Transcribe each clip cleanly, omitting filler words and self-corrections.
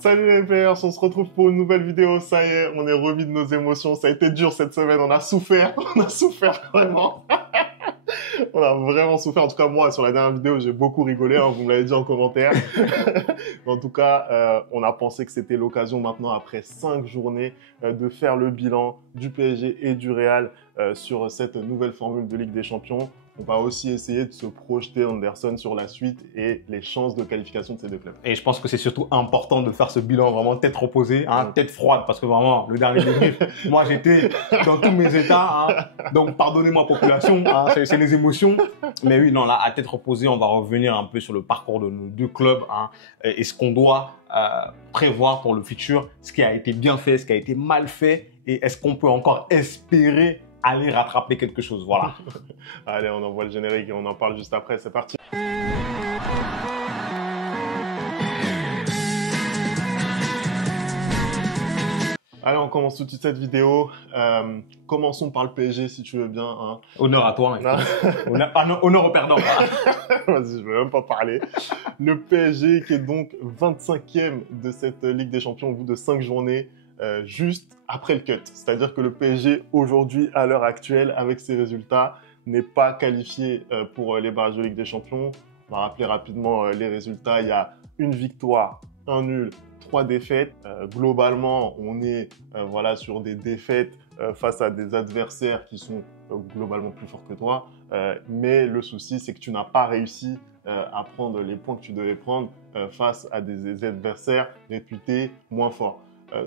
Salut les players, on se retrouve pour une nouvelle vidéo. Ça y est, on est remis de nos émotions. Ça a été dur cette semaine, on a souffert. On a souffert vraiment. On a vraiment souffert. En tout cas, moi, sur la dernière vidéo, j'ai beaucoup rigolé. Hein, vous me l'avez dit en commentaire. Mais en tout cas, on a pensé que c'était l'occasion maintenant, après 5 journées, de faire le bilan du PSG et du Real sur cette nouvelle formule de Ligue des Champions. On va aussi essayer de se projeter, Anderson, sur la suite et les chances de qualification de ces deux clubs. Et je pense que c'est surtout important de faire ce bilan vraiment tête reposée, hein, tête froide, parce que vraiment, le dernier débrief, moi j'étais dans tous mes états, hein, donc pardonnez-moi population, hein, c'est les émotions. Mais oui, non, là, à tête reposée, on va revenir un peu sur le parcours de nos deux clubs, hein, et ce qu'on doit prévoir pour le futur, ce qui a été bien fait, ce qui a été mal fait, et est-ce qu'on peut encore espérer aller rattraper quelque chose, voilà. Allez, on envoie le générique et on en parle juste après, c'est parti. Allez, on commence tout de suite cette vidéo. Commençons par le PSG, si tu veux bien. Hein. Honneur à toi. Honneur au perdant. Vas-y, je veux même pas parler. Le PSG qui est donc 25e de cette Ligue des Champions au bout de 5 journées. Juste après le cut. C'est-à-dire que le PSG, aujourd'hui, à l'heure actuelle, avec ses résultats, n'est pas qualifié pour les barrages de Ligue des Champions. On va rappeler rapidement les résultats. Il y a une victoire, un nul, 3 défaites. Globalement, on est voilà, sur des défaites face à des adversaires qui sont globalement plus forts que toi. Mais le souci, c'est que tu n'as pas réussi à prendre les points que tu devais prendre face à des adversaires réputés moins forts.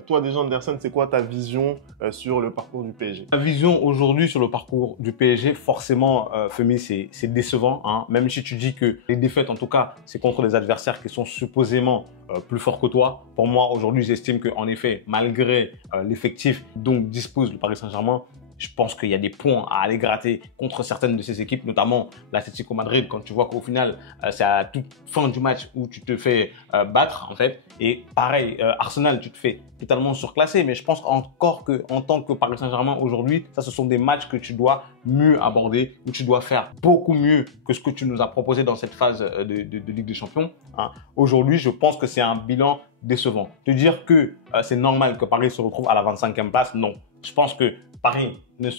Toi déjà, Anderson, c'est quoi ta vision sur le parcours du PSG? Ma vision aujourd'hui sur le parcours du PSG, forcément, Femi, c'est décevant. Hein. Même si tu dis que les défaites, en tout cas, c'est contre des adversaires qui sont supposément plus forts que toi. Pour moi, aujourd'hui, j'estime qu'en effet, malgré l'effectif dont dispose le Paris Saint-Germain, je pense qu'il y a des points à aller gratter contre certaines de ces équipes, notamment l'Atlético Madrid, quand tu vois qu'au final, c'est à toute fin du match où tu te fais battre, en fait. Et pareil, Arsenal, tu te fais totalement surclasser. Mais je pense encore qu'en tant que Paris Saint-Germain, aujourd'hui, ça, ce sont des matchs que tu dois mieux aborder, où tu dois faire beaucoup mieux que ce que tu nous as proposé dans cette phase de Ligue des Champions. Hein. Aujourd'hui, je pense que c'est un bilan décevant. Te dire que c'est normal que Paris se retrouve à la 25e place, non. Je pense que Paris ne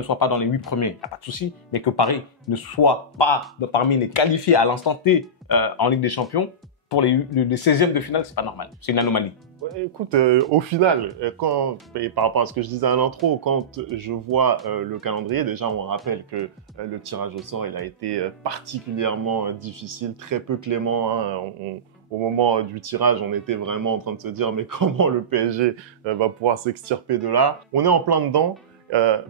soit pas dans les 8 premiers, il n'y a pas de souci, mais que Paris ne soit pas parmi les qualifiés à l'instant T en Ligue des Champions, pour les 16e de finale, c'est pas normal. C'est une anomalie. Ouais, écoute, au final, et par rapport à ce que je disais à l'intro, quand je vois le calendrier, déjà on rappelle que le tirage au sort, il a été particulièrement difficile, très peu clément. Hein, au moment du tirage, on était vraiment en train de se dire mais comment le PSG va pouvoir s'extirper de là? On est en plein dedans,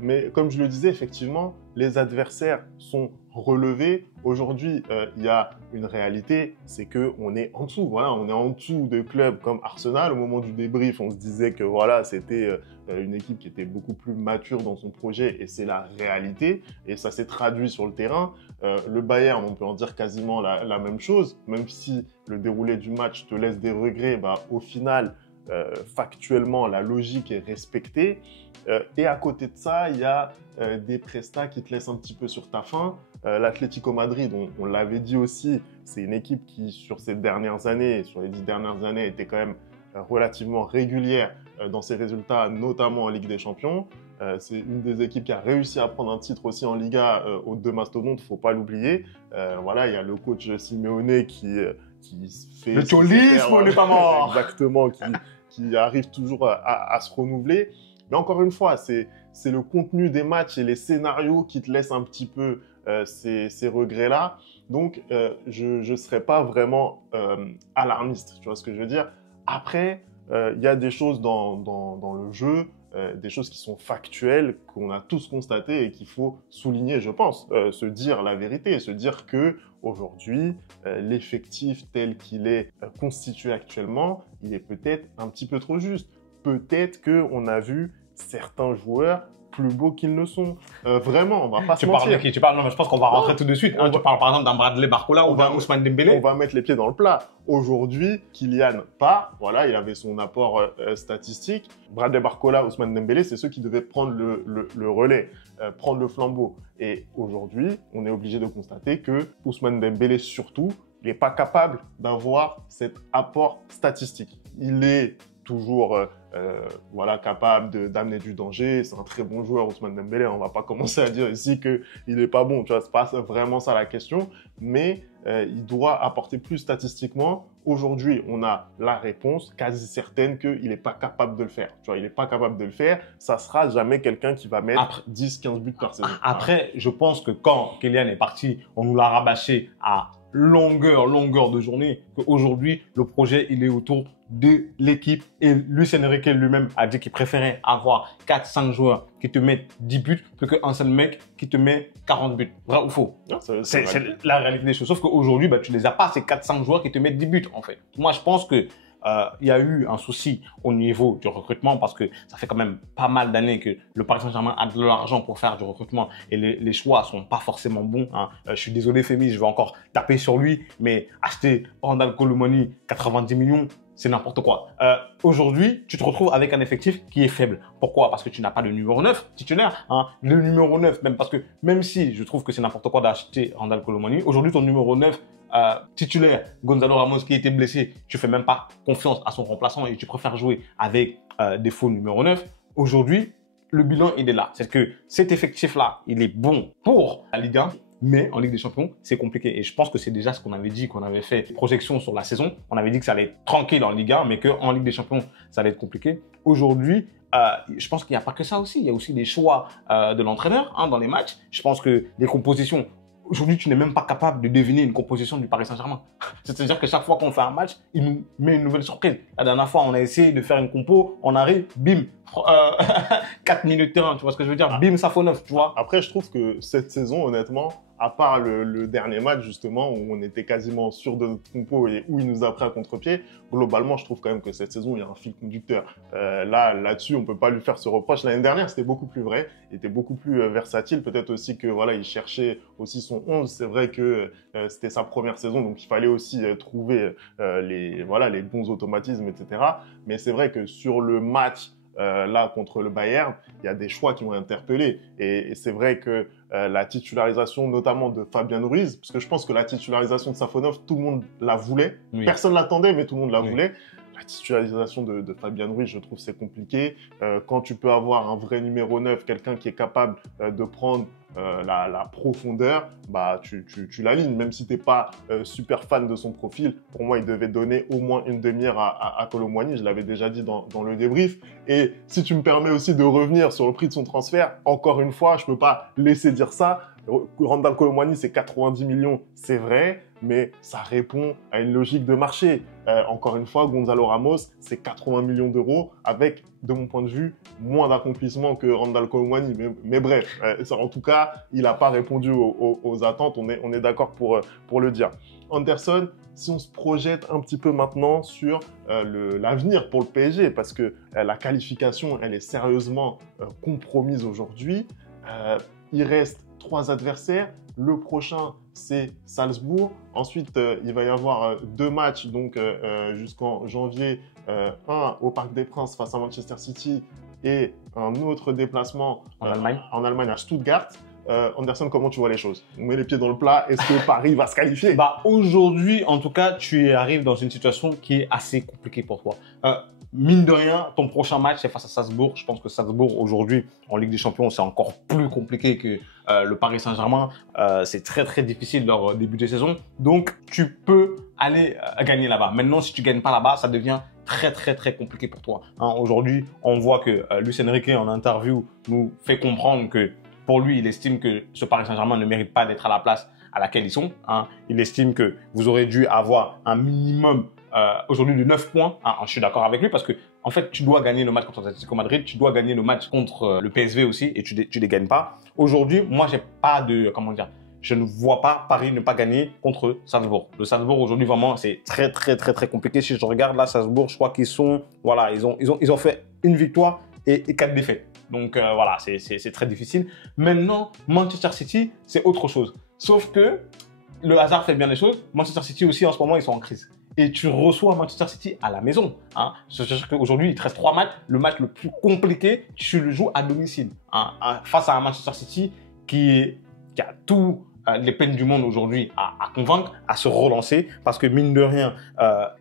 mais comme je le disais, effectivement, les adversaires sont relevés. Aujourd'hui, il y a une réalité, c'est qu'on est en dessous. Voilà, on est en dessous de clubs comme Arsenal. Au moment du débrief, on se disait que voilà, c'était une équipe qui était beaucoup plus mature dans son projet, et c'est la réalité. Et ça s'est traduit sur le terrain. Le Bayern, on peut en dire quasiment la même chose, même si le déroulé du match te laisse des regrets. Bah, au final, factuellement, la logique est respectée. Et à côté de ça, il y a des prestats qui te laissent un petit peu sur ta faim. L'Atlético Madrid, on l'avait dit aussi, c'est une équipe qui, sur ces dernières années, sur les 10 dernières années, était quand même relativement régulière dans ses résultats, notamment en Ligue des Champions. C'est une des équipes qui a réussi à prendre un titre aussi en Liga aux deux mastodontes, faut pas l'oublier. Voilà, il y a le coach Simeone qui fait... Le cholisme n'est pas mort. Exactement, qui arrive toujours à se renouveler. Mais encore une fois, c'est le contenu des matchs et les scénarios qui te laissent un petit peu ces regrets-là. Donc, je ne serais pas vraiment alarmiste, tu vois ce que je veux dire. Après, il y a des choses dans le jeu, des choses qui sont factuelles, qu'on a tous constatées et qu'il faut souligner, je pense. Se dire la vérité, se dire que aujourd'hui, l'effectif tel qu'il est constitué actuellement, il est peut-être un petit peu trop juste. Peut-être qu'on a vu certains joueurs plus beaux qu'ils ne sont. Vraiment, on va pas se mentir. Tu parles de qui? Tu parles, non, mais je pense qu'on va rentrer tout de suite. Hein. Tu parles par exemple d'un Bradley Barcola ou d'un Ousmane Dembélé. On va mettre les pieds dans le plat. Aujourd'hui, Kylian, pas. Voilà, il avait son apport statistique. Bradley Barcola, Ousmane Dembélé, c'est ceux qui devaient prendre le relais, prendre le flambeau. Et aujourd'hui, on est obligé de constater que Ousmane Dembélé, surtout, il n'est pas capable d'avoir cet apport statistique. il est toujours voilà, capable d'amener du danger. C'est un très bon joueur, Ousmane Dembélé. On va pas commencer à dire ici qu'il n'est pas bon. Tu vois, c'est pas vraiment ça la question. Mais il doit apporter plus statistiquement. Aujourd'hui, on a la réponse quasi certaine qu'il n'est pas capable de le faire. Tu vois, il n'est pas capable de le faire. Ça sera jamais quelqu'un qui va mettre 10-15 buts par saison. Après, je pense que quand Kylian est parti, on nous l'a rabâché à longueur de journée, qu'aujourd'hui, le projet, il est autour de l'équipe. Et Luis Enrique lui-même a dit qu'il préférait avoir 4-5 joueurs qui te mettent 10 buts plutôt qu'un seul mec qui te met 40 buts. Vrai ou faux? C'est la réalité des choses. Sauf qu'aujourd'hui, tu les as pas, ces 4-5 joueurs qui te mettent 10 buts, en fait. Moi, je pense que il y a eu un souci au niveau du recrutement parce que ça fait quand même pas mal d'années que le Paris Saint-Germain a de l'argent pour faire du recrutement et les choix sont pas forcément bons. Hein. Je suis désolé, Femi, je vais encore taper sur lui, mais acheter Randal Colomoni 90 millions, c'est n'importe quoi. Aujourd'hui, tu te retrouves avec un effectif qui est faible. Pourquoi? Parce que tu n'as pas de numéro 9 titulaire. Hein. Le numéro 9, même si je trouve que c'est n'importe quoi d'acheter Randal Colomoni, aujourd'hui, ton numéro 9 titulaire, Gonzalo Ramos qui était blessé, tu fais même pas confiance à son remplaçant et tu préfères jouer avec des faux numéro 9. Aujourd'hui, le bilan, il est là. C'est que cet effectif-là, il est bon pour la Ligue 1, mais en Ligue des Champions, c'est compliqué. Et je pense que c'est déjà ce qu'on avait dit, qu'on avait fait projection sur la saison. On avait dit que ça allait être tranquille en Ligue 1, mais qu'en Ligue des Champions, ça allait être compliqué. Aujourd'hui, je pense qu'il n'y a pas que ça aussi. Il y a aussi des choix de l'entraîneur dans les matchs. Je pense que les compositions... Aujourd'hui, tu n'es même pas capable de deviner une composition du Paris Saint-Germain. C'est-à-dire que chaque fois qu'on fait un match, il nous met une nouvelle surprise. La dernière fois, on a essayé de faire une compo, on arrive, bim, 4 minutes de terrain, tu vois ce que je veux dire? Bim, ça faut 9, tu vois. Après, je trouve que cette saison, honnêtement, à part le dernier match, justement, où on était quasiment sûr de notre compo et où il nous a pris à contre-pied, globalement, je trouve quand même que cette saison, il y a un fil conducteur. Là-dessus, on peut pas lui faire ce reproche. L'année dernière, c'était beaucoup plus vrai. Il était beaucoup plus versatile. Peut-être aussi que, voilà, il cherchait aussi son 11. C'est vrai que c'était sa première saison, donc il fallait aussi trouver les bons automatismes, etc. Mais c'est vrai que sur le match, là, contre le Bayern, il y a des choix qui m'ont interpellé. Et c'est vrai que la titularisation, notamment de Fabian Ruiz, parce que je pense que la titularisation de Safonov, tout le monde la voulait. Oui. Personne ne l'attendait, mais tout le monde la voulait. La titularisation de Fabian Ruiz, je trouve c'est compliqué. Quand tu peux avoir un vrai numéro 9, quelqu'un qui est capable de prendre la profondeur, bah, tu l'alignes. Même si tu n'es pas super fan de son profil, pour moi, il devait donner au moins une demi-heure à Colomboigny. Je l'avais déjà dit dans le débrief. Et si tu me permets aussi de revenir sur le prix de son transfert, encore une fois, je ne peux pas laisser dire ça. Randal Colomboigny, c'est 90 millions, c'est vrai, mais ça répond à une logique de marché. Encore une fois, Gonzalo Ramos, c'est 80 millions d'euros avec, de mon point de vue, moins d'accomplissement que Randal Colomboigny. Mais bref, en tout cas, il n'a pas répondu aux attentes, on est d'accord pour le dire. Anderson, si on se projette un petit peu maintenant sur l'avenir pour le PSG, parce que la qualification, elle est sérieusement compromise aujourd'hui. Il reste 3 adversaires. Le prochain, c'est Salzbourg. Ensuite, il va y avoir 2 matchs donc jusqu'en janvier. Un au Parc des Princes face à Manchester City et un autre déplacement en Allemagne à Stuttgart. Anderson, comment tu vois les choses? On met les pieds dans le plat. Est-ce que Paris va se qualifier? Aujourd'hui, en tout cas, tu arrives dans une situation qui est assez compliquée pour toi. Mine de rien, ton prochain match, c'est face à Salzbourg. Je pense que Salzbourg, aujourd'hui, en Ligue des Champions, c'est encore plus compliqué que le Paris Saint-Germain. C'est très, très difficile leur début de saison. Donc, tu peux aller gagner là-bas. Maintenant, si tu ne gagnes pas là-bas, ça devient très, très, très compliqué pour toi. Aujourd'hui, on voit que Luis Enrique, en interview, nous fait comprendre que pour lui, il estime que ce Paris Saint-Germain ne mérite pas d'être à la place à laquelle ils sont. Il estime que vous aurez dû avoir un minimum aujourd'hui de 9 points. Je suis d'accord avec lui parce que en fait, tu dois gagner le match contre l'Atlético Madrid, tu dois gagner le match contre le PSV aussi et tu les gagnes pas. Aujourd'hui, moi, j'ai pas de, je ne vois pas Paris ne pas gagner contre Salzbourg. Le Salzbourg, aujourd'hui, vraiment, c'est très, très, très, très compliqué. Si je regarde là, Salzbourg, je crois qu'ils sont, voilà, ils ont fait une victoire et 4 défaites. Donc, voilà, c'est très difficile. Maintenant, Manchester City, c'est autre chose. Sauf que le hasard fait bien les choses. Manchester City aussi, en ce moment, ils sont en crise. Et tu reçois Manchester City à la maison. C'est-à-dire qu'aujourd'hui, il te reste 3 matchs. Le match le plus compliqué, tu le joues à domicile. Face à un Manchester City qui a tout les peines du monde aujourd'hui à convaincre, à se relancer, parce que mine de rien,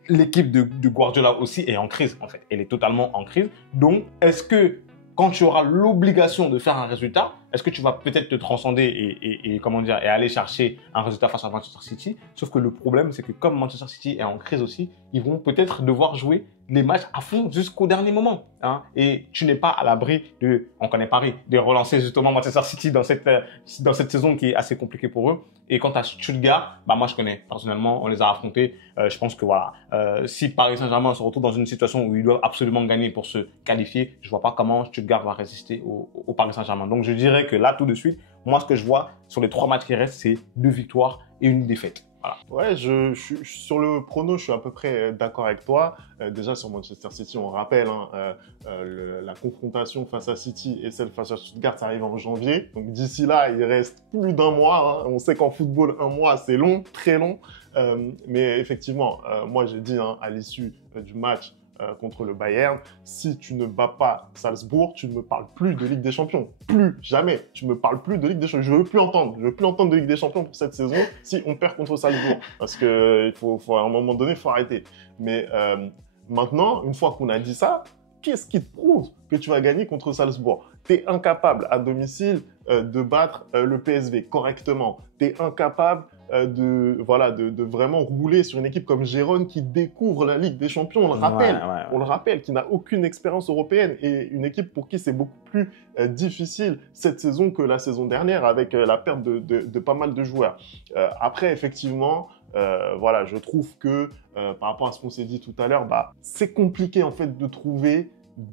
l'équipe de Guardiola aussi est en crise, en fait. Elle est totalement en crise. Donc, est-ce que quand tu auras l'obligation de faire un résultat, est-ce que tu vas peut-être te transcender et comment dire, et aller chercher un résultat face à Manchester City? Sauf que le problème, c'est que comme Manchester City est en crise aussi, ils vont peut-être devoir jouer les matchs à fond jusqu'au dernier moment. Hein. Et tu n'es pas à l'abri de, on connaît Paris, de relancer justement Manchester City dans cette saison qui est assez compliquée pour eux. Et quant à Stuttgart, bah moi je connais personnellement, on les a affrontés. Je pense que voilà, si Paris Saint-Germain se retrouve dans une situation où ils doivent absolument gagner pour se qualifier, je vois pas comment Stuttgart va résister au Paris Saint-Germain. Donc je dirais que là tout de suite, moi ce que je vois sur les 3 matchs qui restent, c'est 2 victoires et 1 défaite. Voilà. Ouais, sur le prono, je suis à peu près d'accord avec toi. Déjà sur Manchester City, on rappelle la confrontation face à City et celle face à Stuttgart, ça arrive en janvier. Donc d'ici là, il reste plus d'1 mois. Hein. On sait qu'en football, 1 mois, c'est long, très long. Mais effectivement, moi j'ai dit à l'issue du match contre le Bayern, si tu ne bats pas Salzbourg, tu ne me parles plus de Ligue des Champions. Plus, jamais. Tu me parles plus de Ligue des Champions. Je veux plus entendre de Ligue des Champions pour cette saison si on perd contre Salzbourg. Parce que à un moment donné, il faut arrêter. Mais maintenant, une fois qu'on a dit ça, qu'est-ce qui te prouve que tu vas gagner contre Salzbourg? Tu es incapable à domicile de battre le PSV correctement. Tu es incapable de vraiment rouler sur une équipe comme Gérone qui découvre la Ligue des Champions, on le rappelle. On le rappelle, qui n'a aucune expérience européenne et une équipe pour qui c'est beaucoup plus difficile cette saison que la saison dernière avec la perte de pas mal de joueurs. Après, effectivement, je trouve que par rapport à ce qu'on s'est dit tout à l'heure, c'est compliqué en fait de trouver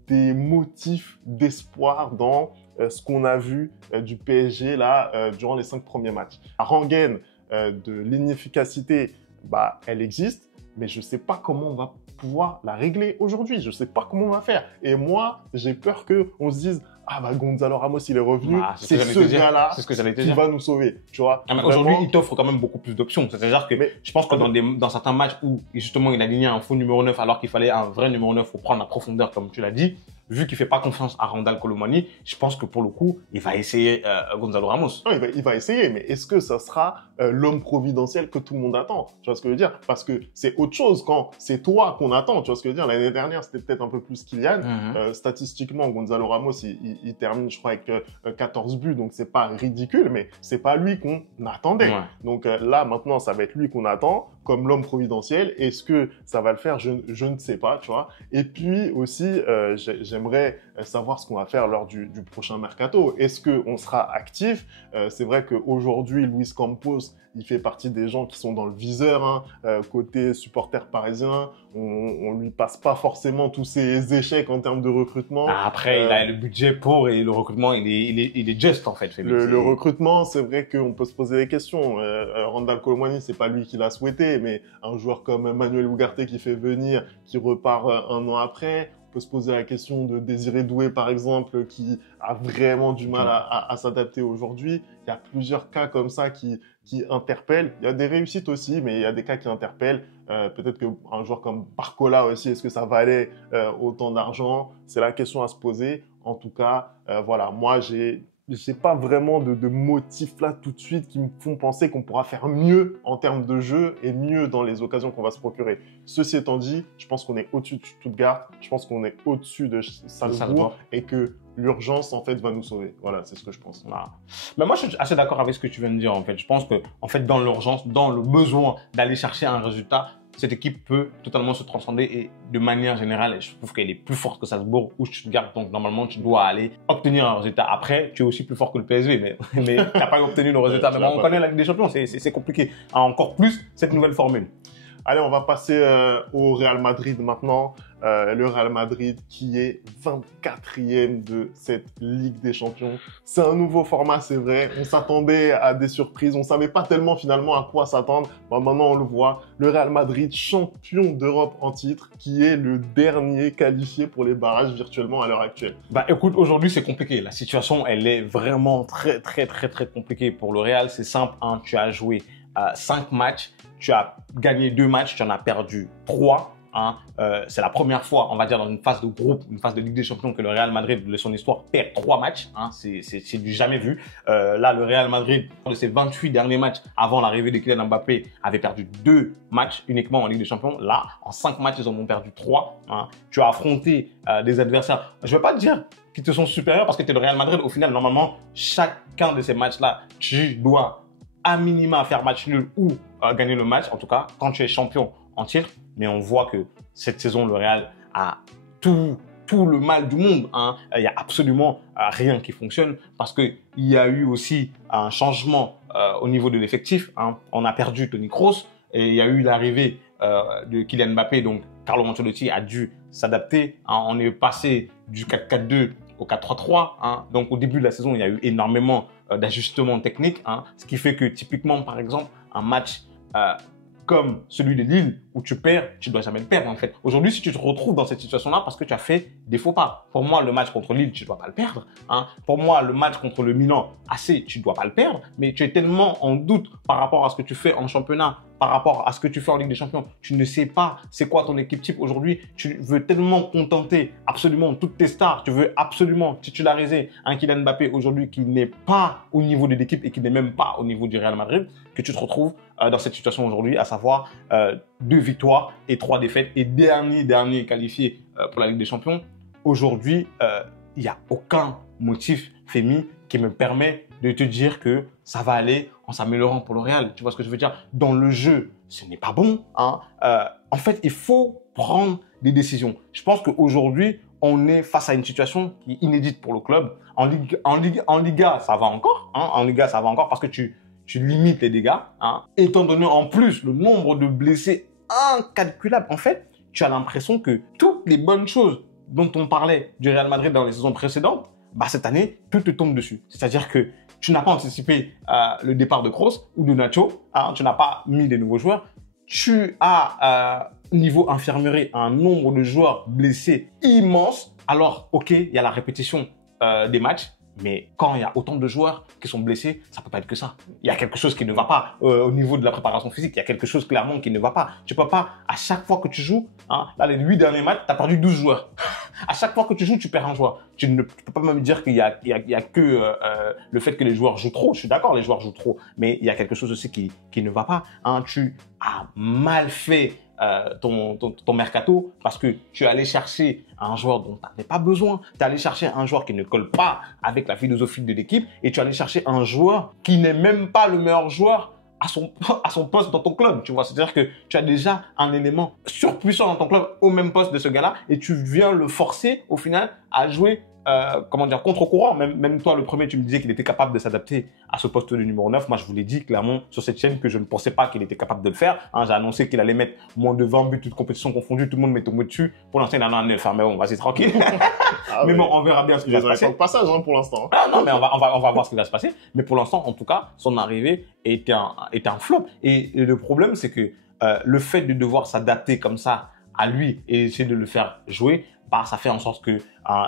des motifs d'espoir dans ce qu'on a vu du PSG là durant les 5 premiers matchs. La rengaine de l'inefficacité, elle existe, mais je ne sais pas comment on va pouvoir la régler aujourd'hui. Je ne sais pas comment on va faire. Et moi, j'ai peur qu'on se dise Gonzalo Ramos, il est revenu, c'est ce gars-là qui va nous sauver. Tu vois, aujourd'hui, il t'offre quand même beaucoup plus d'options. C'est-à-dire que je pense que dans certains matchs où justement il a aligné un faux numéro 9 alors qu'il fallait un vrai numéro 9 pour prendre la profondeur, comme tu l'as dit, vu qu'il fait pas confiance à Randal Colomani, je pense que pour le coup, il va essayer Gonzalo Ramos. Non, il va essayer, mais est-ce que ça sera l'homme providentiel que tout le monde attend? Tu vois ce que je veux dire? Parce que c'est autre chose quand c'est toi qu'on attend. Tu vois ce que je veux dire? L'année dernière, c'était peut-être un peu plus Kylian. Statistiquement, Gonzalo Ramos, il termine, je crois, avec 14 buts, donc c'est pas ridicule, mais c'est pas lui qu'on attendait. Ouais. Donc là, maintenant, ça va être lui qu'on attend comme l'homme providentiel. Est-ce que ça va le faire? Je ne sais pas, tu vois. Et puis aussi, j'aimerais savoir ce qu'on va faire lors du prochain mercato. Est-ce qu'on sera actif? C'est vrai qu'aujourd'hui, Luis Campos, il fait partie des gens qui sont dans le viseur, côté supporter parisien. On lui passe pas forcément tous ses échecs en termes de recrutement. Après, il a le budget pour et le recrutement, il est juste en fait. Le recrutement, c'est vrai qu'on peut se poser des questions. Randal Colomani, c'est pas lui qui l'a souhaité, mais un joueur comme Manuel Ugarte qui fait venir, qui repart 1 an après. On peut se poser la question de Désiré Doué, par exemple, qui a vraiment du mal à s'adapter aujourd'hui. Il y a plusieurs cas comme ça qui interpellent. Il y a des réussites aussi, mais il y a des cas qui interpellent. Peut-être qu'un joueur comme Barcola aussi, est-ce que ça valait autant d'argent? C'est la question à se poser. En tout cas, moi, j'ai pas vraiment de motifs là tout de suite qui me font penser qu'on pourra faire mieux en termes de jeu et mieux dans les occasions qu'on va se procurer. Ceci étant dit, je pense qu'on est au-dessus de Stuttgart, je pense qu'on est au-dessus de Salzbourg et que l'urgence en fait va nous sauver. Voilà, c'est ce que je pense. Voilà. Mais moi, je suis assez d'accord avec ce que tu viens de dire en fait. Je pense que en fait, dans l'urgence, dans le besoin d'aller chercher un résultat, cette équipe peut totalement se transcender et de manière générale, je trouve qu'elle est plus forte que Salzbourg ou Stuttgart. Donc normalement, tu dois aller obtenir un résultat. Après, tu es aussi plus fort que le PSV, mais tu n'as pas obtenu le résultat. Mais on connaît la Ligue des Champions, c'est compliqué. Encore plus cette nouvelle formule. Allez, on va passer au Real Madrid maintenant. Le Real Madrid qui est 24e de cette Ligue des Champions. C'est un nouveau format, c'est vrai. On s'attendait à des surprises. On savait pas tellement finalement à quoi s'attendre. Maintenant, on le voit. Le Real Madrid, champion d'Europe en titre, qui est le dernier qualifié pour les barrages virtuellement à l'heure actuelle. Écoute, aujourd'hui, c'est compliqué. La situation, elle est vraiment très compliquée pour le Real. C'est simple, Tu as joué 5 matchs. Tu as gagné 2 matchs. Tu en as perdu 3. hein, c'est la première fois, on va dire, dans une phase de groupe, une phase de Ligue des Champions, que le Real Madrid, de son histoire, perd 3 matchs. Hein, c'est du jamais vu. Là, le Real Madrid, de ses 28 derniers matchs avant l'arrivée de Kylian Mbappé, avait perdu 2 matchs uniquement en Ligue des Champions. Là, en 5 matchs, ils en ont perdu 3. Hein. Tu as affronté des adversaires, je ne vais pas te dire qui te sont supérieurs parce que tu es le Real Madrid. Au final, normalement, chacun de ces matchs-là, tu dois à minima faire match nul ou gagner le match. En tout cas, quand tu es champion en titre. Mais on voit que cette saison, le Real a tout le mal du monde. Hein. Il n'y a absolument rien qui fonctionne parce qu'il y a eu aussi un changement au niveau de l'effectif. Hein. On a perdu Toni Kroos et il y a eu l'arrivée de Kylian Mbappé. Donc, Carlo Ancelotti a dû s'adapter. Hein. On est passé du 4-4-2 au 4-3-3. Hein. Donc, au début de la saison, il y a eu énormément d'ajustements techniques. Hein. Ce qui fait que, typiquement, par exemple, un match comme celui de Lille où tu perds, tu dois jamais le perdre en fait. Aujourd'hui, si tu te retrouves dans cette situation-là parce que tu as fait des faux pas. Pour moi, le match contre Lille, tu dois pas le perdre. Hein. Pour moi, le match contre le Milan, AC, tu dois pas le perdre. Mais tu es tellement en doute par rapport à ce que tu fais en championnat, par rapport à ce que tu fais en Ligue des Champions. Tu ne sais pas c'est quoi ton équipe type aujourd'hui. Tu veux tellement contenter absolument toutes tes stars. Tu veux absolument titulariser un Kylian Mbappé aujourd'hui qui n'est pas au niveau de l'équipe et qui n'est même pas au niveau du Real Madrid, que tu te retrouves dans cette situation aujourd'hui, à savoir 2 victoires et 3 défaites et dernier qualifié pour la Ligue des Champions. Aujourd'hui, il n'y a aucun motif, Femi, qui me permet de te dire que ça va aller en s'améliorant pour le Real. Tu vois ce que je veux dire? Dans le jeu, ce n'est pas bon. Hein. En fait, il faut prendre des décisions. Je pense qu'aujourd'hui, on est face à une situation qui est inédite pour le club. En Liga, ça va encore. Hein. En Liga, ça va encore parce que tu limites les dégâts. Hein. Étant donné en plus le nombre de blessés incalculable. En fait, tu as l'impression que toutes les bonnes choses dont on parlait du Real Madrid dans les saisons précédentes, bah, cette année, tout te tombe dessus. C'est-à-dire que tu n'as pas anticipé le départ de Kroos ou de Nacho, hein, tu n'as pas mis des nouveaux joueurs. Tu as, niveau infirmerie, un nombre de joueurs blessés immense. Alors, ok, il y a la répétition des matchs, mais quand il y a autant de joueurs qui sont blessés, ça peut pas être que ça. Il y a quelque chose qui ne va pas au niveau de la préparation physique. Il y a quelque chose clairement qui ne va pas. Tu peux pas, à chaque fois que tu joues, hein, là, les 8 derniers matchs, tu as perdu 12 joueurs. À chaque fois que tu joues, tu perds un joueur. Tu ne peux pas me dire qu'il y a que le fait que les joueurs jouent trop. Je suis d'accord, les joueurs jouent trop. Mais il y a quelque chose aussi qui ne va pas. Hein. Tu as mal fait ton mercato parce que tu es allé chercher un joueur dont tu n'avais pas besoin. Tu es allé chercher un joueur qui ne colle pas avec la philosophie de l'équipe et tu es allé chercher un joueur qui n'est même pas le meilleur joueur à son poste dans ton club, tu vois. C'est-à-dire que tu as déjà un élément surpuissant dans ton club au même poste de ce gars-là et tu viens le forcer au final à jouer contre-courant. Même toi, le premier, tu me disais qu'il était capable de s'adapter à ce poste de numéro 9. Moi, je vous l'ai dit clairement sur cette chaîne que je ne pensais pas qu'il était capable de le faire. Hein, j'ai annoncé qu'il allait mettre moins de 20 buts, toute compétition confondue. Tout le monde m'est tombé dessus. Pour l'instant, il en a un 9. Mais bon, vas-y, tranquille. Mais bon, on verra bien ce qui va se passer. Pas de passage hein, pour l'instant. Ah, non, mais on va voir ce qui va se passer. Mais pour l'instant, en tout cas, son arrivée était un flop. Et le problème, c'est que le fait de devoir s'adapter comme ça à lui et essayer de le faire jouer, bah, ça fait en sorte que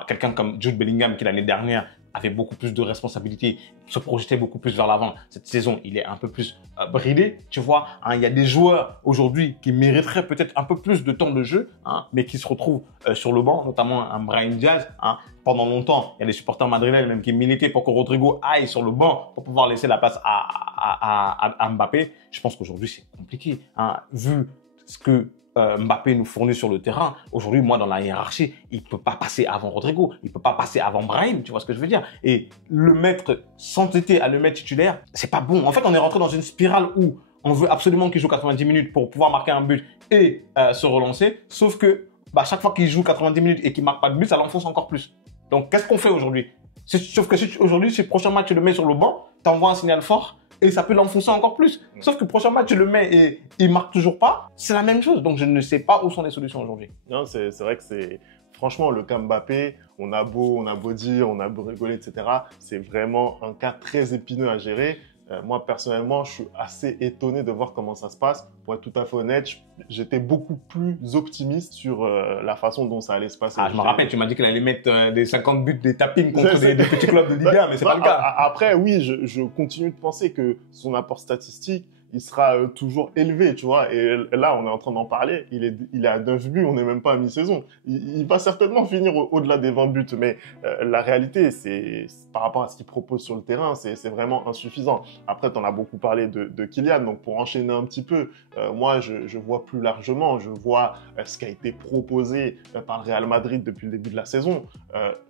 quelqu'un comme Jude Bellingham, qui l'année dernière avait beaucoup plus de responsabilités, se projetait beaucoup plus vers l'avant. Cette saison, il est un peu plus bridé, tu vois. Hein, il y a des joueurs aujourd'hui qui mériteraient peut-être un peu plus de temps de jeu, hein, mais qui se retrouvent sur le banc, notamment un Brahim Diaz. Hein. Pendant longtemps, il y a des supporters madrilènes même qui militaient pour que Rodrigo aille sur le banc pour pouvoir laisser la place à Mbappé. Je pense qu'aujourd'hui, c'est compliqué. Hein, vu ce que Mbappé nous fournit sur le terrain. Aujourd'hui, moi, dans la hiérarchie, il peut pas passer avant Rodrigo, il peut pas passer avant Brahim, tu vois ce que je veux dire? Et le mettre, s'entêter à le mettre titulaire, c'est pas bon. En fait, on est rentré dans une spirale où on veut absolument qu'il joue 90 minutes pour pouvoir marquer un but et se relancer, sauf que bah, chaque fois qu'il joue 90 minutes et qu'il marque pas de but, ça l'enfonce encore plus. Donc, qu'est-ce qu'on fait aujourd'hui? Sauf que aujourd'hui, si le prochain match, tu le mets sur le banc, t'envoies un signal fort, et ça peut l'enfoncer encore plus. Sauf que le prochain match, tu le mets et il marque toujours pas. C'est la même chose. Donc, je ne sais pas où sont les solutions aujourd'hui. Non, c'est vrai que c'est... Franchement, le cas Mbappé, on a beau dire, on a beau rigoler, etc. C'est vraiment un cas très épineux à gérer. Moi, personnellement, je suis assez étonné de voir comment ça se passe. Pour être tout à fait honnête, j'étais beaucoup plus optimiste sur la façon dont ça allait se passer. Ah, je me rappelle, tu m'as dit qu'il allait mettre des 50 buts, des tappings contre des petits clubs de Ligue 1, mais c'est pas le cas. Après, oui, je continue de penser que son apport statistique il sera toujours élevé, tu vois. Et là, on est en train d'en parler. Il est à 9 buts, on n'est même pas à mi-saison. Il va certainement finir au-delà des 20 buts, mais la réalité, c'est par rapport à ce qu'il propose sur le terrain, c'est vraiment insuffisant. Après, tu en as beaucoup parlé de Kylian, donc pour enchaîner un petit peu, moi, je vois plus largement, je vois ce qui a été proposé par le Real Madrid depuis le début de la saison.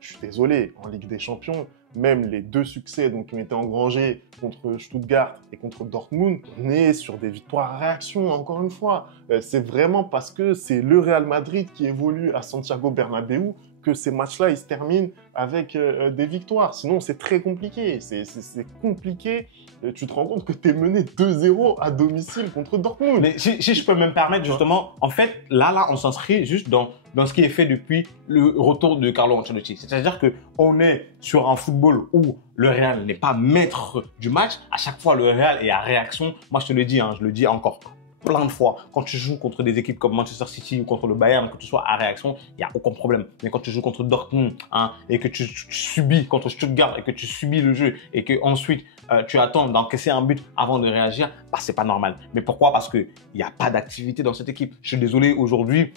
Je suis désolé, en Ligue des Champions, même les 2 succès donc, qui ont été engrangés contre Stuttgart et contre Dortmund, on est sur des victoires à réaction, encore une fois. C'est vraiment parce que c'est le Real Madrid qui évolue à Santiago Bernabéu que ces matchs-là, ils se terminent avec des victoires. Sinon, c'est très compliqué. C'est compliqué. Tu te rends compte que tu es mené 2-0 à domicile contre Dortmund. Mais si je peux me permettre, justement, en fait, là, on s'inscrit juste dans ce qui est fait depuis le retour de Carlo Ancelotti. C'est-à-dire qu'on est sur un football où le Real n'est pas maître du match. À chaque fois, le Real est à réaction. Moi, je te le dis, je le dis encore plein de fois. Quand tu joues contre des équipes comme Manchester City ou contre le Bayern, que tu sois à réaction, il n'y a aucun problème. Mais quand tu joues contre Dortmund et que tu subis contre Stuttgart et que tu subis le jeu et que ensuite tu attends d'encaisser un but avant de réagir, c'est pas normal. Mais pourquoi? Parce que il n'y a pas d'activité dans cette équipe. Je suis désolé, aujourd'hui,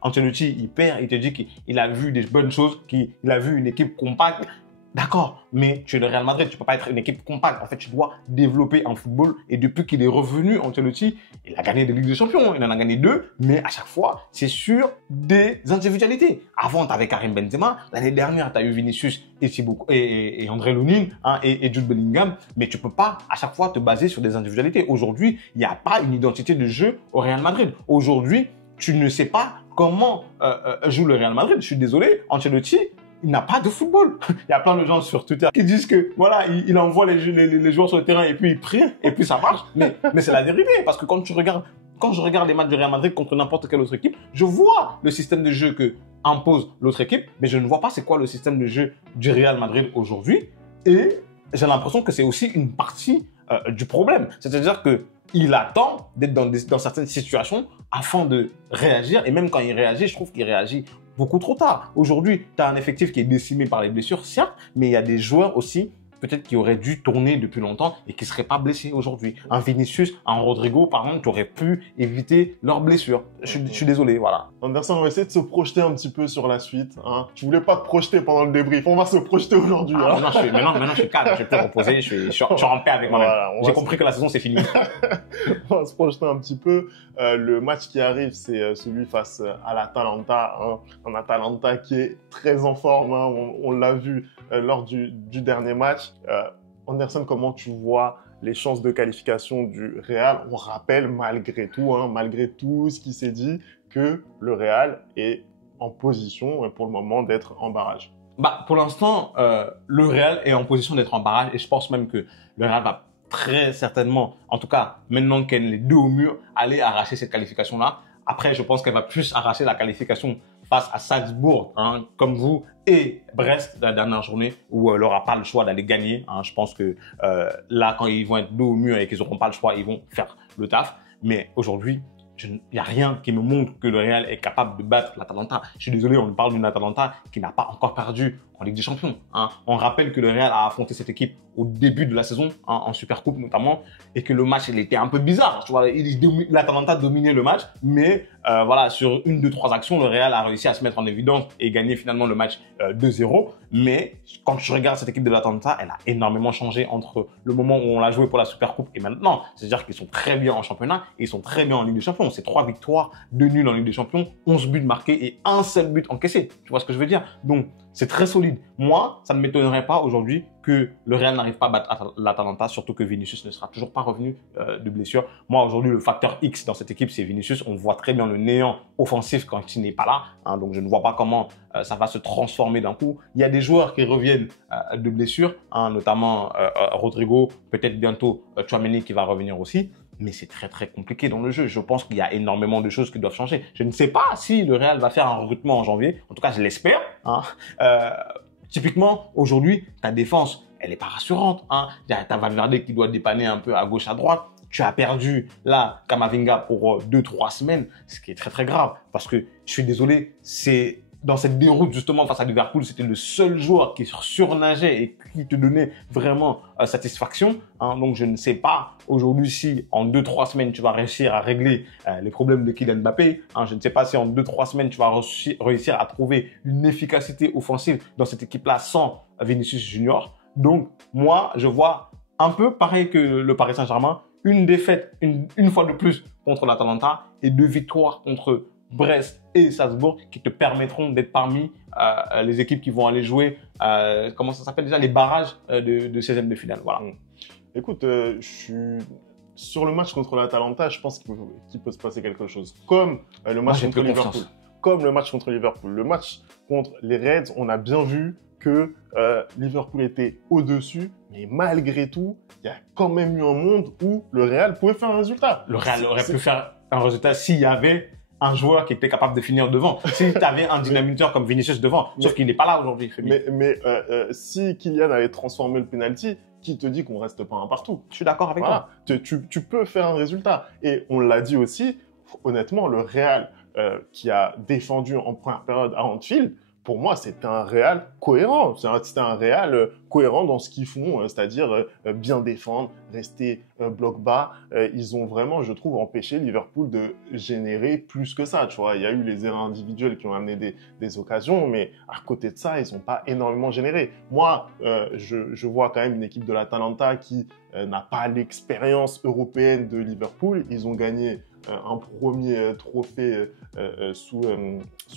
Ancelotti, il perd, il te dit qu'il a vu des bonnes choses, qu'il a vu une équipe compacte. D'accord, mais tu es le Real Madrid, tu peux pas être une équipe compacte. En fait, tu dois développer un football. Et depuis qu'il est revenu, Ancelotti, il a gagné des Ligues des Champions. Il en a gagné 2, mais à chaque fois, c'est sur des individualités. Avant, tu avais Karim Benzema. L'année dernière, tu as eu Vinicius et André Lunin et Jude Bellingham. Mais tu peux pas à chaque fois te baser sur des individualités. Aujourd'hui, il n'y a pas une identité de jeu au Real Madrid. Aujourd'hui, tu ne sais pas comment joue le Real Madrid. Je suis désolé, Ancelotti, il n'a pas de football. Il y a plein de gens sur Twitter qui disent que voilà, il envoie les joueurs sur le terrain et puis il prie et puis ça marche. Mais c'est la vérité parce que quand je regarde les matchs du Real Madrid contre n'importe quelle autre équipe, je vois le système de jeu que impose l'autre équipe, mais je ne vois pas c'est quoi le système de jeu du Real Madrid aujourd'hui. Et j'ai l'impression que c'est aussi une partie du problème. C'est-à-dire que il attend d'être dans certaines situations afin de réagir. Et même quand il réagit, je trouve qu'il réagit beaucoup trop tard. Aujourd'hui, tu as un effectif qui est décimé par les blessures, certes, mais il y a des joueurs aussi peut-être qui auraient dû tourner depuis longtemps et qui ne seraient pas blessés aujourd'hui. Un Vinicius, un Rodrigo, par exemple, qui auraient pu éviter leurs blessures. Je suis désolé, voilà. Anderson, on va essayer de se projeter un petit peu sur la suite. Tu voulais pas te projeter pendant le débrief. On va se projeter aujourd'hui. Maintenant, je suis calme, je peux reposer, je suis en paix avec moi-même. Voilà, j'ai compris que la saison, c'est fini. On va se projeter un petit peu. Le match qui arrive, c'est celui face à l'Atalanta. Un Atalanta qui est très en forme. On l'a vu lors du dernier match. Anderson, comment tu vois les chances de qualification du Real? On rappelle malgré tout ce qui s'est dit, que le Real est en position pour le moment d'être en barrage. Pour l'instant, le Real est en position d'être en barrage et je pense même que le Real va très certainement, en tout cas maintenant qu'elle est deux au mur, aller arracher cette qualification-là. Après, je pense qu'elle va plus arracher la qualification face à Salzbourg, comme vous, et Brest la dernière journée où elle n'aura pas le choix d'aller gagner. Je pense que là, quand ils vont être dos au mur et qu'ils n'auront pas le choix, ils vont faire le taf. Mais aujourd'hui, il n'y a rien qui me montre que le Real est capable de battre l'Atalanta. Je suis désolé, on parle d'une Atalanta qui n'a pas encore perdu en Ligue des Champions. On rappelle que le Real a affronté cette équipe au début de la saison, en Supercoupe notamment, et que le match, il était un peu bizarre. Tu vois, l'Atalanta dominait le match, mais voilà, sur 1, 2, 3 actions, le Real a réussi à se mettre en évidence et gagner finalement le match 2-0. Mais quand je regarde cette équipe de l'Atalanta, elle a énormément changé entre le moment où on l'a joué pour la Supercoupe et maintenant. C'est-à-dire qu'ils sont très bien en championnat et ils sont très bien en Ligue des Champions. C'est 3 victoires, 2 nuls en Ligue des Champions, 11 buts marqués et un seul but encaissé. Tu vois ce que je veux dire? Donc, c'est très solide. Moi, ça ne m'étonnerait pas aujourd'hui que le Real n'arrive pas à battre l'Atalanta, surtout que Vinicius ne sera toujours pas revenu de blessure. Moi, aujourd'hui, le facteur X dans cette équipe, c'est Vinicius. On voit très bien le néant offensif quand il n'est pas là. Donc, je ne vois pas comment ça va se transformer d'un coup. Il y a des joueurs qui reviennent de blessure, notamment Rodrigo, peut-être bientôt Tchouaméni qui va revenir aussi. Mais c'est très, très compliqué dans le jeu. Je pense qu'il y a énormément de choses qui doivent changer. Je ne sais pas si le Real va faire un recrutement en janvier. En tout cas, je l'espère. Typiquement, aujourd'hui, ta défense, elle n'est pas rassurante. Tu as Valverde qui doit dépanner un peu à gauche, à droite. Tu as perdu, là, Camavinga pour 2-3 semaines, ce qui est très, très grave. Parce que, je suis désolé, c'est dans cette déroute justement face à Liverpool, c'était le seul joueur qui surnageait et qui te donnait vraiment satisfaction. Hein. Donc je ne sais pas aujourd'hui si en 2-3 semaines tu vas réussir à régler les problèmes de Kylian Mbappé. Hein. Je ne sais pas si en 2-3 semaines tu vas réussir à trouver une efficacité offensive dans cette équipe-là sans Vinicius Junior. Donc moi je vois un peu pareil que le Paris Saint-Germain, une défaite une fois de plus contre l'Atalanta et 2 victoires contre Brest et Salzbourg qui te permettront d'être parmi les équipes qui vont aller jouer, comment ça s'appelle déjà, les barrages de 16e de finale. Voilà. Écoute, sur le match contre l'Atalanta, je pense qu'il peut se passer quelque chose. Comme le match contre Liverpool. Comme le match contre Liverpool. Le match contre les Reds, on a bien vu que Liverpool était au-dessus, mais malgré tout, il y a quand même eu un monde où le Real pouvait faire un résultat. Le Real aurait pu faire un résultat s'il y avait un joueur qui était capable de finir devant. Si tu avais un dynamiteur comme Vinicius devant, sauf qu'il n'est pas là aujourd'hui. Mais si Kylian avait transformé le penalty, qui te dit qu'on reste pas un partout? Je suis d'accord avec toi. Tu peux faire un résultat. Et on l'a dit aussi, honnêtement, le Real qui a défendu en première période à Anfield, pour moi, c'était un Real cohérent. C'était un Real cohérent dans ce qu'ils font, c'est-à-dire bien défendre, rester bloc bas. Ils ont vraiment, je trouve, empêché Liverpool de générer plus que ça. Tu vois, il y a eu les erreurs individuelles qui ont amené des occasions, mais à côté de ça, ils n'ont pas énormément généré. Moi, je vois quand même une équipe de l'Atalanta qui n'a pas l'expérience européenne de Liverpool. Ils ont gagné un premier trophée sous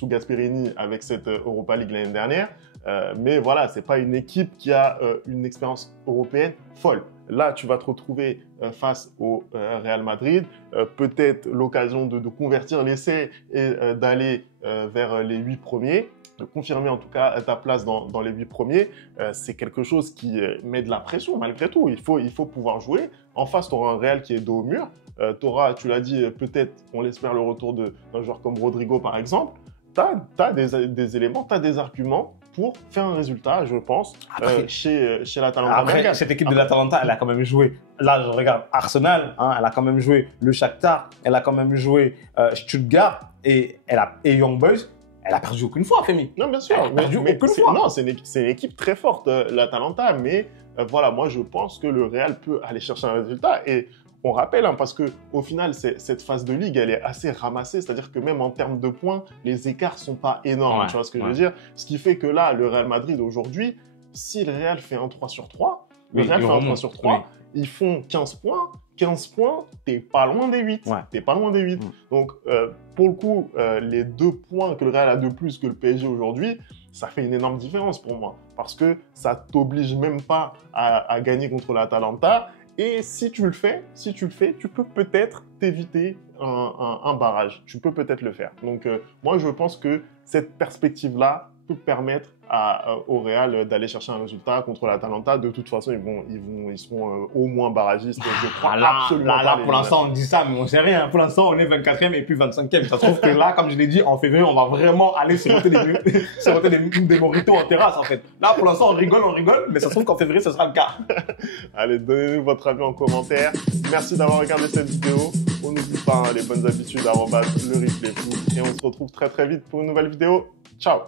Gasperini avec cette Europa League l'année dernière. Mais voilà, c'est pas une équipe qui a une expérience européenne folle. Là, tu vas te retrouver face au Real Madrid. Peut-être l'occasion de convertir l'essai et d'aller vers les 8 premiers. De confirmer en tout cas ta place dans les 8 premiers. C'est quelque chose qui met de la pression malgré tout. Il faut pouvoir jouer. En face, tu auras un Real qui est dos au mur. Tu l'as dit, peut-être, on l'espère, le retour d'un joueur comme Rodrigo, par exemple. Tu as des éléments, tu as des arguments pour faire un résultat, je pense, chez l'Atalanta. Après, cette équipe de l'Atalanta, elle a quand même joué. Là, je regarde Arsenal, hein, elle a quand même joué le Shakhtar, elle a quand même joué Stuttgart et Young Boys. Elle a perdu aucune fois, Femi. Non, bien sûr. Elle a perdu aucune fois. Non, c'est une équipe très forte, l'Atalanta. Mais voilà, moi, je pense que le Real peut aller chercher un résultat. Et on rappelle, hein, parce qu'au final, cette phase de ligue, elle est assez ramassée. C'est-à-dire que même en termes de points, les écarts ne sont pas énormes. Tu vois ce que je veux dire? Ce qui fait que là, le Real Madrid, aujourd'hui, si le Real fait un 3 sur 3, ils font 15 points. 15 points, t'es pas loin des 8. T'es pas loin des 8. Donc, pour le coup, les 2 points que le Real a de plus que le PSG aujourd'hui, ça fait une énorme différence pour moi. Parce que ça t'oblige même pas à gagner contre l'Atalanta. Et si tu le fais, tu peux peut-être t'éviter un barrage. Tu peux peut-être le faire. Donc, moi, je pense que cette perspective-là peut permettre au Real d'aller chercher un résultat contre l'Atalanta. De toute façon, ils seront au moins barragistes. Je crois absolument pas. Là, pour l'instant, on dit ça, mais on sait rien. Pour l'instant, on est 24e et puis 25e. Ça se trouve que là, comme je l'ai dit, en février, on va vraiment aller se monter des mojitos en terrasse, en fait. Là, pour l'instant, on rigole, mais ça se trouve qu'en février, ce sera le cas. Allez, donnez-nous votre avis en commentaire. Merci d'avoir regardé cette vidéo. On n'oublie pas les bonnes habitudes, @le replay foot. Et on se retrouve très très vite pour une nouvelle vidéo. Ciao!